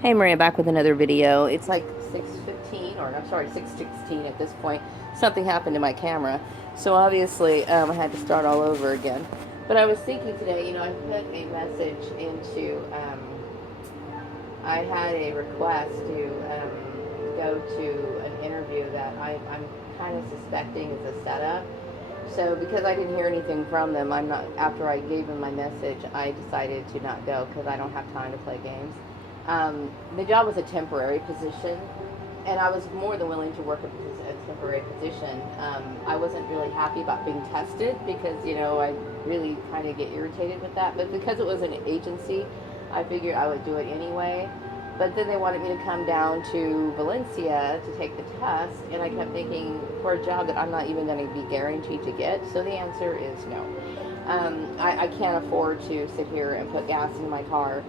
Hey Maria, back with another video. It's like 6:15, or I'm sorry, 6:16 at this point. Something happened to my camera, so obviously I had to start all over again. But I was thinking today, I put a message into, I had a request to go to an interview that I'm kind of suspecting is a setup. So because I didn't hear anything from them, I'm not. After I gave them my message, I decided to not go because I don't have time to play games. The job was a temporary position, and I was more than willing to work a temporary position. I wasn't really happy about being tested because I really kind of get irritated with that. But because it was an agency, I figured I would do it anyway. But then they wanted me to come down to Valencia to take the test, and I kept thinking, for a job that I'm not even going to be guaranteed to get. So the answer is no. I can't afford to sit here and put gas in my car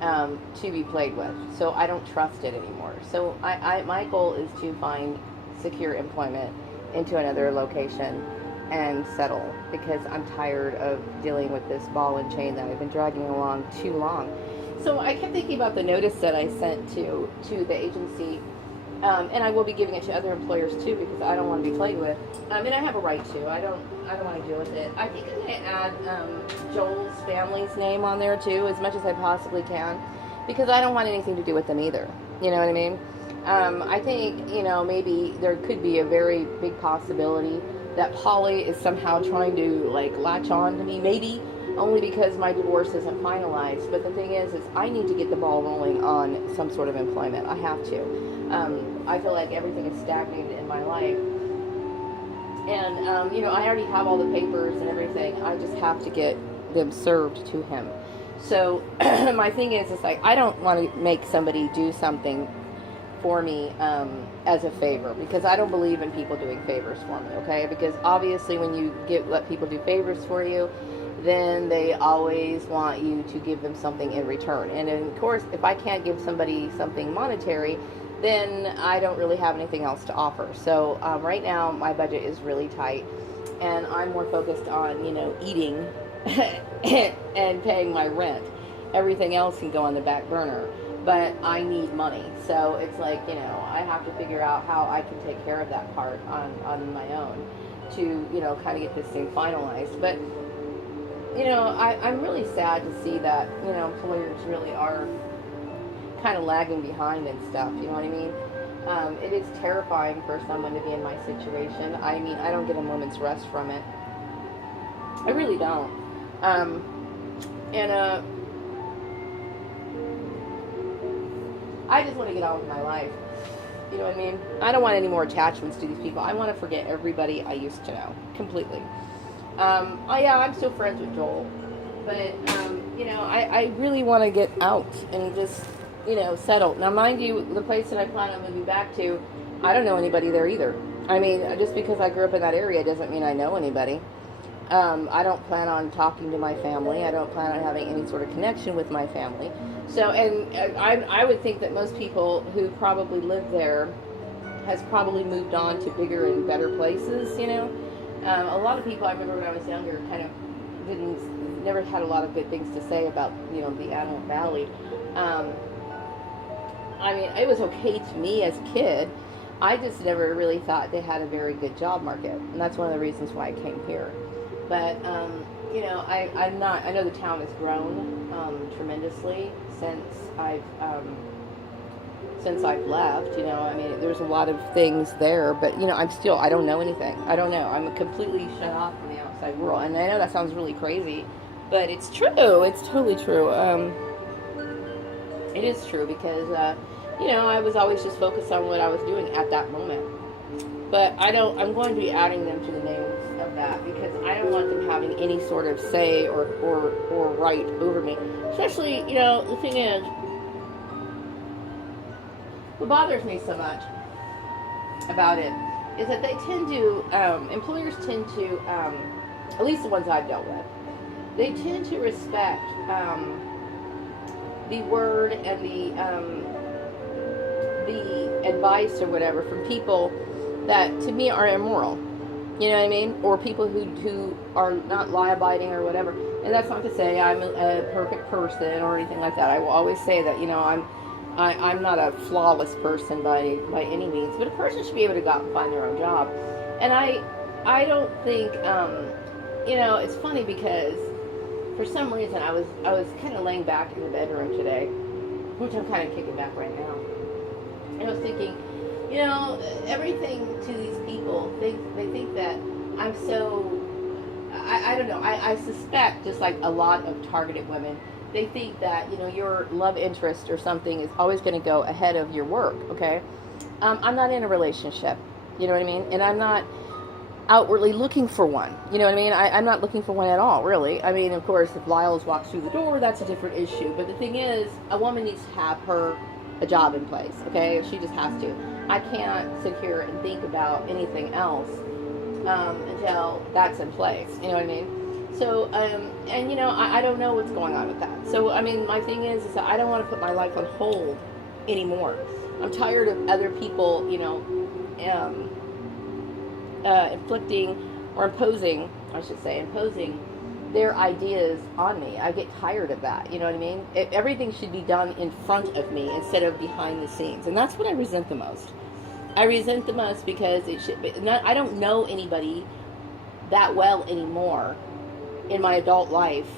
to be played with. So I don't trust it anymore. So my goal is to find secure employment into another location and settle, because I'm tired of dealing with this ball and chain that I've been dragging along too long. So I kept thinking about the notice that I sent to the agency, and I will be giving it to other employers too, because I don't want to be played with. I mean, I have a right to. I don't want to deal with it. I think I'm going to add Joel's family's name on there too, as much as I possibly can, because I don't want anything to do with them either. You know what I mean? I think maybe there could be a very big possibility that Polly is somehow trying to like latch on to me, maybe only because my divorce isn't finalized. But the thing is I need to get the ball rolling on some sort of employment. I have to. I feel like everything is stagnated in my life. And, I already have all the papers and everything. I just have to get them served to him. So my thing is like, I don't want to make somebody do something for me as a favor, because I don't believe in people doing favors for me, okay? Because obviously when you let people do favors for you, then they always want you to give them something in return. And of course, if I can't give somebody something monetary, then I don't really have anything else to offer. So right now, my budget is really tight, and I'm more focused on, eating and paying my rent. Everything else can go on the back burner, but I need money. So it's like, I have to figure out how I can take care of that part on my own to, kind of get this thing finalized. But I'm really sad to see that, employers really are kind of lagging behind and stuff, you know what I mean? It is terrifying for someone to be in my situation. I mean, I don't get a moment's rest from it. I really don't. And I just want to get on with my life. You know what I mean? I don't want any more attachments to these people. I want to forget everybody I used to know completely. I'm still friends with Joel, but I really want to get out and just settle. Now, mind you, the place that I plan on moving back to, I don't know anybody there either. I mean, just because I grew up in that area doesn't mean I know anybody. I don't plan on talking to my family. I don't plan on having any sort of connection with my family. So, and I would think that most people who probably live there has probably moved on to bigger and better places, a lot of people, I remember when I was younger, kind of never had a lot of good things to say about, the Antelope Valley. I mean, it was okay to me as a kid. I just never really thought they had a very good job market, and that's one of the reasons why I came here. But I know the town has grown tremendously since I've left. I mean, there's a lot of things there, but I don't know anything. I don't know. I'm completely shut off from the outside world, and I know that sounds really crazy, but it's true. It's totally true. It is true because I was always just focused on what I was doing at that moment. But I'm going to be adding them to the names of that, because I don't want them having any sort of say or right over me. Especially, the thing is, what bothers me so much about it is that they tend to, employers tend to, at least the ones I've dealt with, they tend to respect the word and the advice or whatever from people that to me are immoral. You know what I mean? Or people who are not law-abiding or whatever. And that's not to say I'm a perfect person or anything like that. I will always say that, I'm not a flawless person by any means, but a person should be able to go out and find their own job. And I don't think, it's funny because for some reason I was kind of laying back in the bedroom today, which I'm kind of kicking back right now. And I was thinking, everything to these people, they think that I'm so, I don't know, I suspect, just like a lot of targeted women, they think that, your love interest or something is always going to go ahead of your work, okay? I'm not in a relationship, you know what I mean? And I'm not outwardly looking for one, you know what I mean? I'm not looking for one at all, really. I mean, of course, if Lyles walks through the door, that's a different issue. But the thing is, a woman needs to have a job in place, okay? She just has to. I can't sit here and think about anything else until that's in place, you know what I mean? So, I don't know what's going on with that. So, I mean, my thing is that I don't want to put my life on hold anymore. I'm tired of other people, inflicting or imposing their ideas on me. I get tired of that, you know what I mean? Everything should be done in front of me instead of behind the scenes. And that's what I resent the most. I resent the most because it should be, I don't know anybody that well anymore in my adult life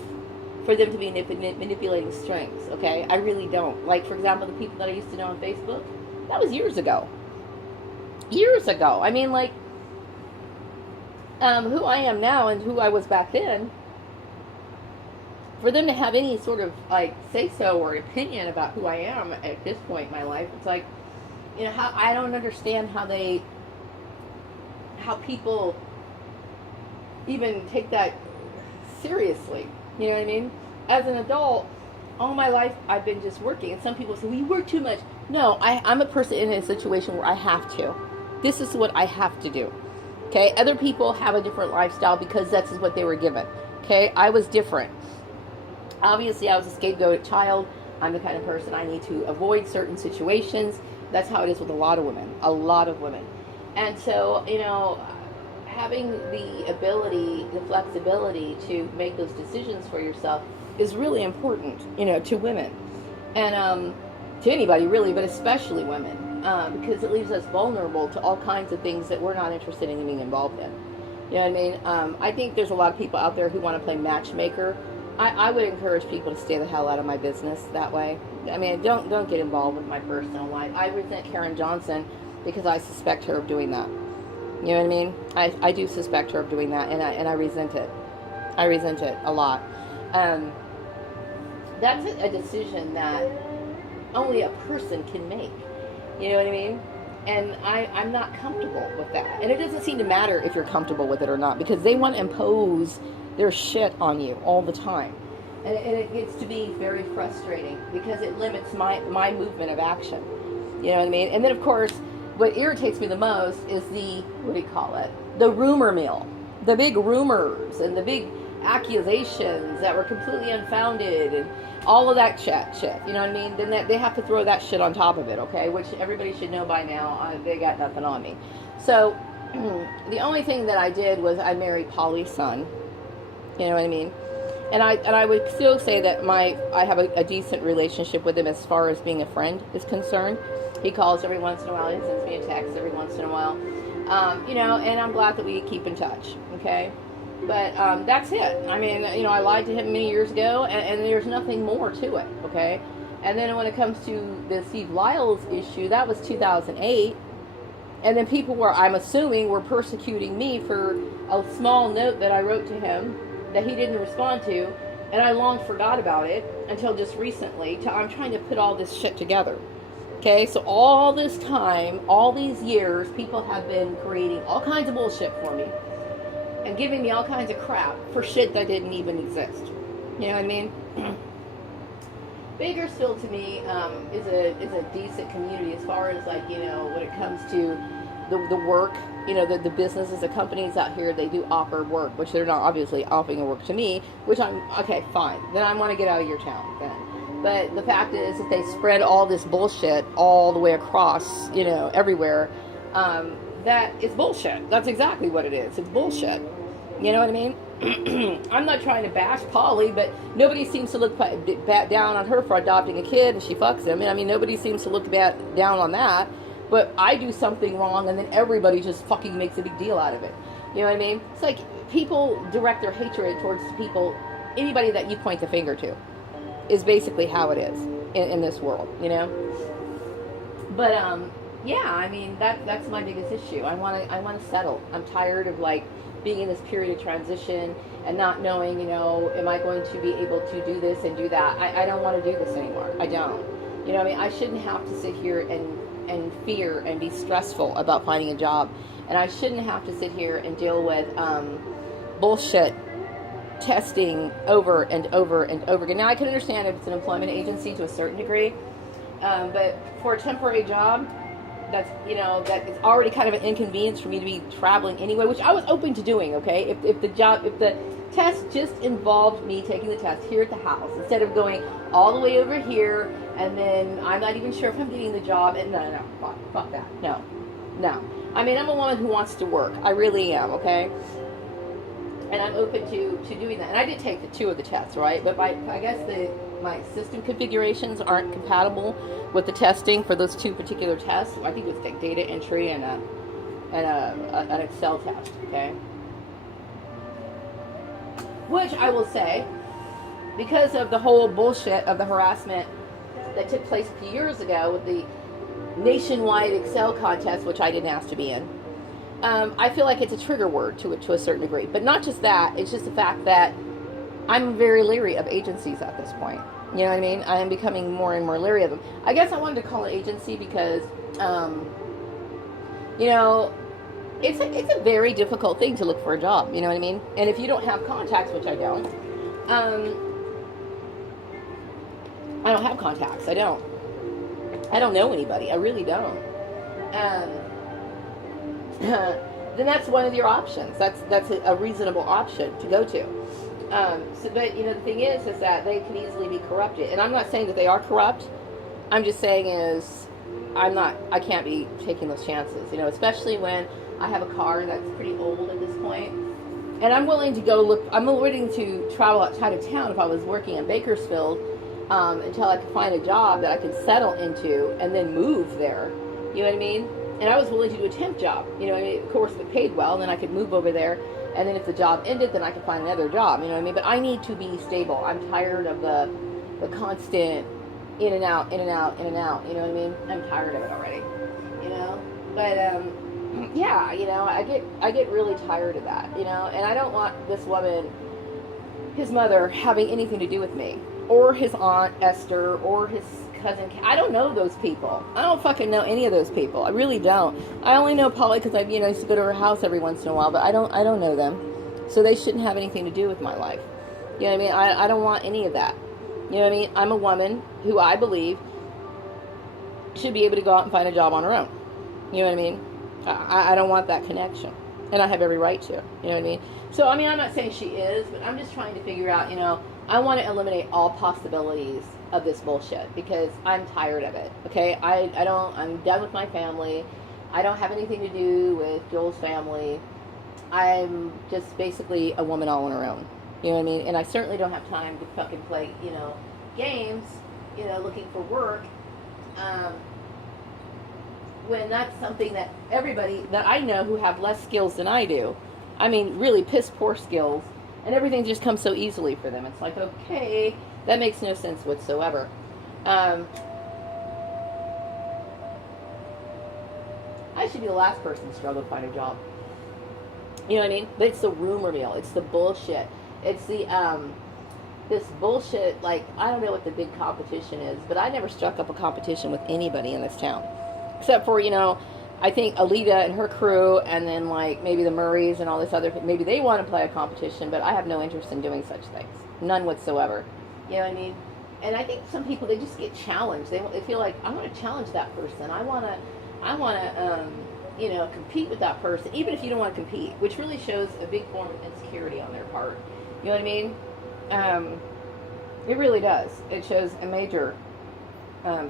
for them to be manipulating strings, okay? I really don't. Like, for example, the people that I used to know on Facebook, that was years ago. Years ago. I mean, like, who I am now and who I was back then, for them to have any sort of, like, say-so or opinion about who I am at this point in my life, it's like, how I don't understand how people even take that seriously. You know what I mean? As an adult, all my life I've been just working. And some people say, well, you work too much. No, I'm a person in a situation where I have to. This is what I have to do. Okay? Other people have a different lifestyle because that's what they were given. Okay? I was different. Obviously, I was a scapegoat child. I'm the kind of person I need to avoid certain situations. That's how it is with a lot of women. A lot of women. And so, having the ability, the flexibility to make those decisions for yourself is really important, to women. And to anybody, really, but especially women. Because it leaves us vulnerable to all kinds of things that we're not interested in being involved in. You know what I mean? I think there's a lot of people out there who want to play matchmaker. I would encourage people to stay the hell out of my business that way. I mean, don't get involved with my personal life. I resent Karen Johnson because I suspect her of doing that. You know what I mean? I do suspect her of doing that, and I resent it. I resent it a lot. That's a decision that only a person can make. You know what I mean? And I'm not comfortable with that. And it doesn't seem to matter if you're comfortable with it or not, because they want to impose their shit on you all the time. And it gets to be very frustrating because it limits my movement of action. You know what I mean? And then, of course, what irritates me the most is the rumor mill. The big rumors and the big accusations that were completely unfounded and all of that shit, you know what I mean? Then they have to throw that shit on top of it, okay? Which everybody should know by now, they got nothing on me. So, the only thing that I did was I married Polly's son, you know what I mean? And I would still say that I have a decent relationship with him as far as being a friend is concerned. He calls every once in a while, he sends me a text every once in a while, and I'm glad that we keep in touch, okay? But that's it. I mean, I lied to him many years ago, and there's nothing more to it, okay? And then when it comes to the Steve Lyles issue, that was 2008. And then people I'm assuming, were persecuting me for a small note that I wrote to him that he didn't respond to. And I long forgot about it until just recently. I'm trying to put all this shit together. Okay, so all this time, all these years, people have been creating all kinds of bullshit for me. And giving me all kinds of crap for shit that didn't even exist. You know what I mean? Bakersfield to me is a decent community as far as when it comes to the work. The businesses, the companies out here, they do offer work, which they're not obviously offering work to me, which I'm, okay, fine. Then I want to get out of your town then. But the fact is that they spread all this bullshit all the way across, everywhere. That is bullshit. That's exactly what it is. It's bullshit. You know what I mean? I'm not trying to bash Polly, but nobody seems to look down on her for adopting a kid and she fucks him. I mean, nobody seems to look down on that. But I do something wrong and then everybody just fucking makes a big deal out of it. You know what I mean? It's like people direct their hatred towards people, anybody that you point the finger to, is basically how it is in this world, you know? But, yeah, I mean, that's my biggest issue. I want to settle. I'm tired of, like, being in this period of transition and not knowing, you know, am I going to be able to do this and do that? I don't want to do this anymore. I don't. You know what I mean? I shouldn't have to sit here and fear and be stressful about finding a job. And I shouldn't have to sit here and deal with bullshit testing over and over and over again. Now, I can understand if it's an employment agency to a certain degree, but for a temporary job, that's, you know, that it's already kind of an inconvenience for me to be traveling anyway, which I was open to doing, okay? If the test just involved me taking the test here at the house instead of going all the way over here, and then I'm not even sure if I'm getting the job, and no, fuck that, no. I mean, I'm a woman who wants to work. I really am, okay? And I'm open to doing that. And I did take the 2 of the tests, right? But I guess my system configurations aren't compatible with the testing for those 2 particular tests. I think it's like data entry and an Excel test, okay? Which I will say, because of the whole bullshit of the harassment that took place a few years ago with the nationwide Excel contest, which I didn't ask to be in, I feel like it's a trigger word to a certain degree. But not just that, it's just the fact that I'm very leery of agencies at this point. You know what I mean? I am becoming more and more leery of them. I guess I wanted to call it agency because, you know, it's a very difficult thing to look for a job. You know what I mean? And if you don't have contacts, which I don't have contacts. I don't know anybody. I really don't. Then that's one of your options. That's a reasonable option to go to. But you know, the thing is that they can easily be corrupted, and I'm not saying that they are corrupt. I'm just saying I can't be taking those chances. You know, especially when I have a car that's pretty old at this point, and I'm willing to go look. I'm willing to travel outside of town if I was working in Bakersfield until I could find a job that I could settle into and then move there. You know what I mean? And I was willing to do a temp job, you know, of course, if it paid well, and then I could move over there, and then if the job ended, then I could find another job, you know what I mean? But I need to be stable. I'm tired of the constant in and out, in and out, in and out, you know what I mean? I'm tired of it already, you know? But, yeah, you know, I get really tired of that, you know? And I don't want this woman, his mother, having anything to do with me, or his aunt, Esther, or his cousin. I don't know those people. I don't fucking know any of those people. I really don't. I only know Polly because I used to go to her house every once in a while, but I don't know them. So they shouldn't have anything to do with my life. You know what I mean? I don't want any of that. You know what I mean? I'm a woman who I believe should be able to go out and find a job on her own. You know what I mean? I don't want that connection. And I have every right to. You know what I mean? So, I mean, I'm not saying she is, but I'm just trying to figure out, you know, I want to eliminate all possibilities of this bullshit because I'm tired of it. Okay, I'm done with my family. I don't have anything to do with Joel's family. I'm just basically a woman all on her own. You know what I mean? And I certainly don't have time to fucking play, you know, games, you know, looking for work. When that's something that everybody that I know who have less skills than I do, I mean, really piss poor skills, and everything just comes so easily for them. It's like, okay, that makes no sense whatsoever. I should be the last person to struggle to find a job. You know what I mean? But it's the rumor mill. It's the bullshit. It's the, this bullshit, like, I don't know what the big competition is, but I never struck up a competition with anybody in this town. Except for, you know, I think Alita and her crew, and then, like, maybe the Murrays and all this other, maybe they want to play a competition, but I have no interest in doing such things. None whatsoever. You know what I mean? And I think some people, they just get challenged. They feel like, I want to challenge that person. I want to, you know, compete with that person, even if you don't want to compete, which really shows a big form of insecurity on their part. You know what I mean? It really does. It shows a major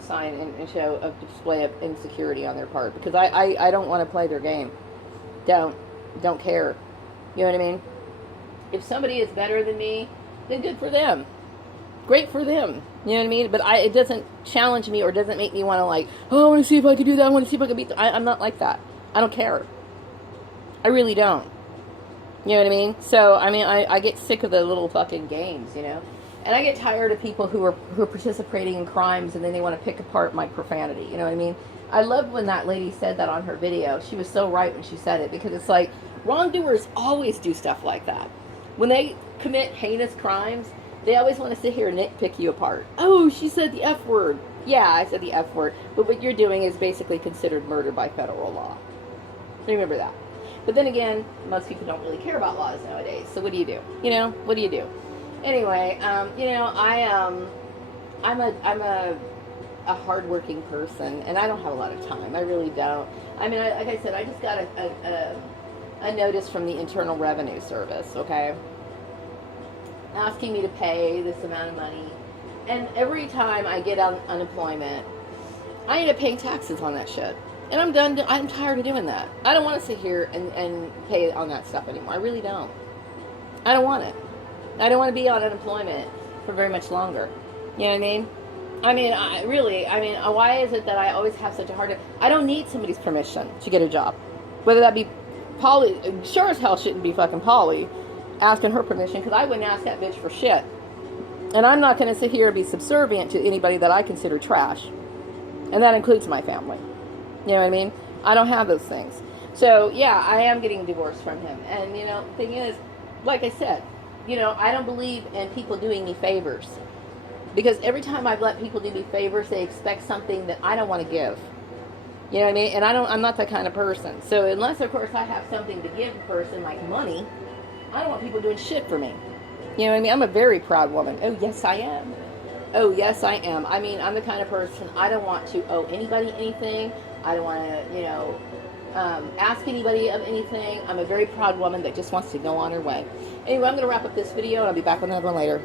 sign and show of display of insecurity on their part, because I don't want to play their game. Don't care. You know what I mean? If somebody is better than me, then good for them. Great for them. You know what I mean? But it doesn't challenge me or doesn't make me want to like, oh, I want to see if I can do that. I want to see if I can beat them. I'm not like that. I don't care. I really don't. You know what I mean? So, I mean, I get sick of the little fucking games, you know? And I get tired of people who are participating in crimes and then they want to pick apart my profanity. You know what I mean? I loved when that lady said that on her video. She was so right when she said it, because it's like, wrongdoers always do stuff like that. When they commit heinous crimes, they always want to sit here and nitpick you apart. Oh, she said the F word. Yeah, I said the F word. But what you're doing is basically considered murder by federal law. Remember that. But then again, most people don't really care about laws nowadays. So what do you do? You know, what do you do? Anyway, you know, I'm a hardworking person, and I don't have a lot of time. I really don't. I mean, like I said, I just got a notice from the Internal Revenue Service, okay, asking me to pay this amount of money. And every time I get on unemployment, I end up paying taxes on that shit. And I'm done. I'm tired of doing that. I don't want to sit here and pay on that stuff anymore. I really don't. I don't want it. I don't want to be on unemployment for very much longer. You know what I mean? I mean, why is it that I always have such a hard time? I don't need somebody's permission to get a job. Whether that be Polly, sure as hell shouldn't be fucking Polly asking her permission, because I wouldn't ask that bitch for shit. And I'm not going to sit here and be subservient to anybody that I consider trash. And that includes my family. You know what I mean? I don't have those things. So, yeah, I am getting divorced from him. And, you know, the thing is, like I said, you know, I don't believe in people doing me favors. Because every time I've let people do me favors, they expect something that I don't want to give. You know what I mean? And I'm not that kind of person. So unless, of course, I have something to give a person, like money, I don't want people doing shit for me. You know what I mean? I'm a very proud woman. Oh, yes, I am. Oh, yes, I am. I mean, I'm the kind of person, I don't want to owe anybody anything. I don't want to, you know, ask anybody of anything. I'm a very proud woman that just wants to go on her way. Anyway, I'm going to wrap up this video, and I'll be back with another one later.